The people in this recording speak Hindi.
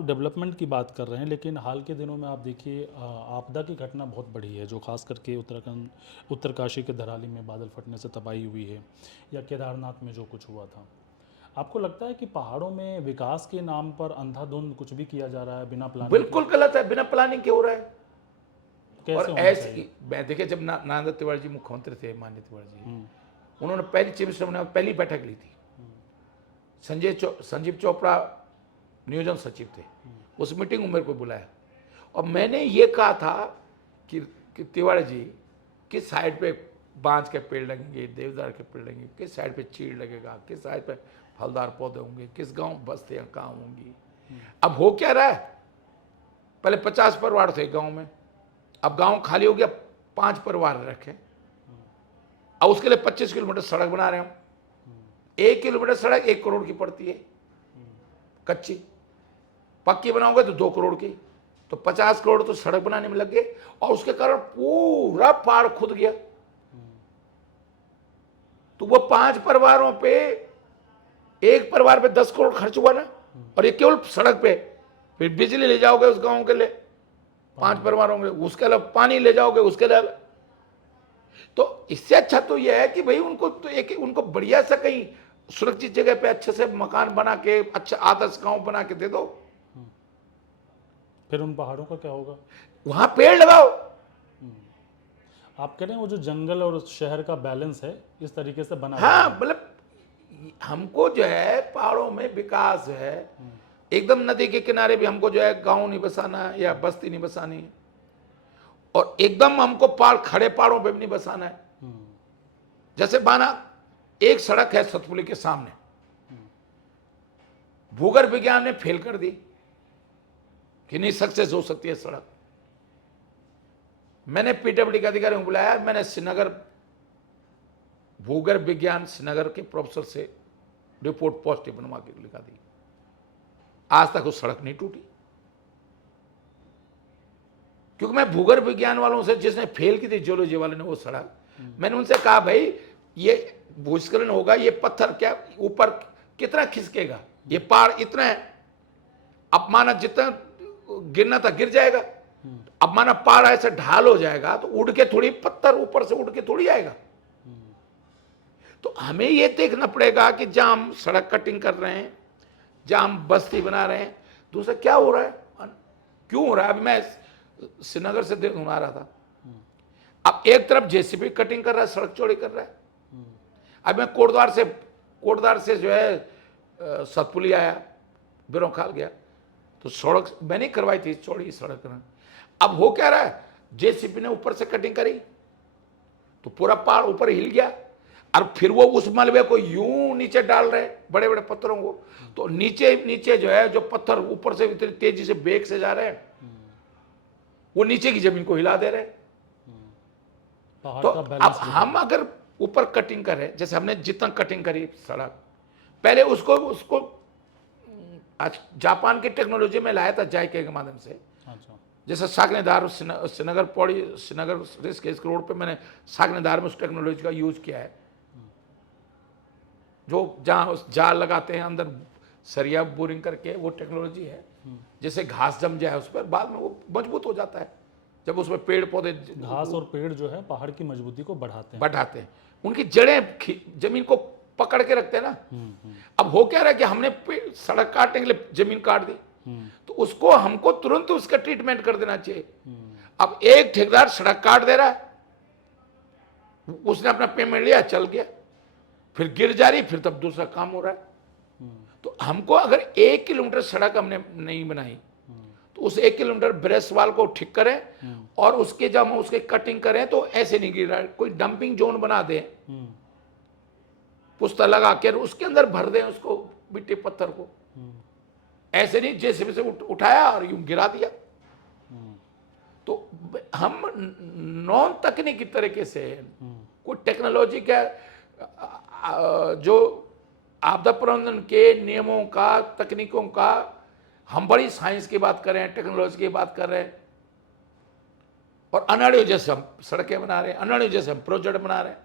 आप डेवलपमेंट की बात कर रहे हैं, लेकिन हाल के दिनों में आप देखिए आपदा की घटना बहुत बढ़ी है, जो खास करके उत्तराखंड, उत्तरकाशी के धराली में बादल फटने से तबाही हुई है, या केदारनाथ में जो कुछ हुआ था। आपको लगता है कि पहाड़ों में विकास के नाम पर अंधाधुंध कुछ भी किया जा रहा है बिना प्लानिंग के? बिल्कुल गलत है, बिना प्लानिंग के हो रहा है। कैसे और होना चाहिए? ऐसे मैं देखिए, जब नारायण तिवारी जी मुख्यमंत्री थे, माननीय तिवारी जी, उन्होंने पहली चीफ मिनिस्टर में पहली बैठक ली थी। संजीव चोपड़ा नियोजन सचिव थे, उस मीटिंग में मेरे को बुलाया और मैंने ये कहा था कि तिवारी जी, किस साइड पे बांज के पेड़ लगेंगे, देवदार के पेड़ लगेंगे, किस साइड पे चीड़ लगेगा, किस साइड पे फलदार पौधे होंगे, किस गांव बस्तियां कहाँ होंगी। अब हो क्या रहा है, पहले 50 परिवार थे गांव में, अब गांव खाली हो गया, 5 परिवार रखे। अब उसके लिए 25 किलोमीटर सड़क बना रहे हैं। 1 किलोमीटर सड़क 1 करोड़ की पड़ती है, कच्ची। पक्की बनाओगे तो 2 करोड़ की, तो 50 करोड़ तो सड़क बनाने में लग गए, और उसके कारण पूरा पहाड़ खुद गया। तो वो 5 परिवारों पे, एक परिवार पे 10 करोड़ खर्च हुआ ना, और ये केवल सड़क पे। फिर बिजली ले जाओगे उस गांव के लिए 5 परिवारों के, उसके अलावा पानी ले जाओगे उसके लिए। तो इससे अच्छा तो यह है कि भाई उनको तो उनको बढ़िया सा कहीं सुरक्षित जगह पे अच्छे से मकान बना के, अच्छा आदर्श गांव बना के दे दो। फिर उन पहाड़ों का क्या होगा? वहां पेड़ लगाओ। आप कह रहे हैं वो जो जंगल और शहर का बैलेंस है इस तरीके से बना हाँ, रहेगा। मतलब हमको जो है पहाड़ों में विकास है, एकदम नदी के किनारे भी हमको जो है गांव नहीं बसाना है या बस्ती नहीं बसानी है, और एकदम हमको पहाड़, खड़े पहाड़ों पे भी नहीं बसाना है। जैसे बाना एक सड़क है सतपुली के सामने, भूगर्भ विज्ञान ने फेल कर दी कि नहीं सक्सेस हो सकती है सड़क। मैंने पीडब्ल्यूडी के अधिकारी को बुलाया, मैंने श्रीनगर भूगर्भ विज्ञान श्रीनगर के प्रोफेसर से रिपोर्ट पॉजिटिव बनवा के लिखा दी, आज तक वो सड़क नहीं टूटी। क्योंकि मैं भूगर्भ विज्ञान वालों से, जिसने फेल की थी जियोलॉजी वाले ने वो सड़क, मैंने उनसे कहा भाई ये भूस्खलन होगा, ये पत्थर क्या ऊपर कितना खिसकेगा, ये पहाड़ इतना है, अब माना जितना गिरना था गिर जाएगा, अब माना पहाड़ ऐसे ढाल हो जाएगा तो उड़ के थोड़ी, पत्थर ऊपर से उड़ के थोड़ी आएगा। तो हमें ये देखना पड़ेगा कि जहां हम सड़क कटिंग कर रहे हैं, जहां हम बस्ती बना रहे हैं, दूसरा क्या हो रहा है, क्यों हो रहा है। अभी मैं श्रीनगर से आ रहा था, अब एक तरफ जेसीबी कटिंग कर रहा है, सड़क चौड़ी कर रहा है। अब मैं कोटद्वार से जो है सतपुली आया, बिरोखाल गया, तो सड़क मैंने करवाई थी चौड़ी सड़क ना। अब हो क्या रहा है, जेसीबी ने ऊपर से कटिंग करी तो पूरा पहाड़ ऊपर हिल गया, और फिर वो उस मलबे को यूं नीचे डाल रहे बड़े बड़े पत्थरों को, तो नीचे नीचे जो है, जो पत्थर ऊपर से इतनी तेजी से बेग से जा रहे हैं, वो नीचे की जमीन को हिला दे रहे हैं। तो अब हम अगर ऊपर कटिंग करें, जैसे हमने जितना कटिंग करी सड़क, पहले उसको आज जापान की टेक्नोलॉजी में लाया था जायके के माध्यम से। जैसे सागनेदार श्रीनगर पौड़ी, श्रीनगर ऋषिकेश रोड पे मैंने सागनेदार में उस टेक्नोलॉजी का यूज किया है, जो जहाँ उस जाल लगाते हैं अंदर सरिया बोरिंग करके, वो टेक्नोलॉजी है। जैसे घास जम जाए उस पर, बाद में वो मजबूत हो जाता है, जब उसमें पेड़ पौधे, घास और पेड़ जो है पहाड़ की मजबूती को बढ़ाते हैं, उनकी जड़ें जमीन को पकड़ के रखते हैं ना। अब हो क्या रहा है कि हमने सड़क काटने के लिए जमीन काट दी, तो उसको हमको तुरंत उसका ट्रीटमेंट कर देना चाहिए। अब एक ठेकेदार सड़क काट दे रहा है, उसने अपना पेमेंट लिया, चल गया, फिर गिर जा रही, फिर तब दूसरा काम हो रहा है। तो हमको अगर 1 किलोमीटर सड़क हमने नहीं बनाई, तो उस 1 किलोमीटर ब्रेस वाल को ठीक करें, और उसके जब हम उसके कटिंग करें तो ऐसे नहीं गिर रहा, कोई डंपिंग जोन बना दें, पुस्ता लगा के उसके अंदर भर दें उसको, मिट्टी पत्थर को, ऐसे नहीं जेसीबी से उठाया और यूं गिरा दिया। तो हम नॉन तकनीकी तरीके से, कोई टेक्नोलॉजी का जो आपदा प्रबंधन के नियमों का, तकनीकों का, हम बड़ी साइंस की बात कर रहे हैं, टेक्नोलॉजी की बात कर रहे हैं, और अनाड़ियों जैसे हम सड़कें बना रहे हैं, अनाड़ियों जैसे हम प्रोजेक्ट बना रहे हैं।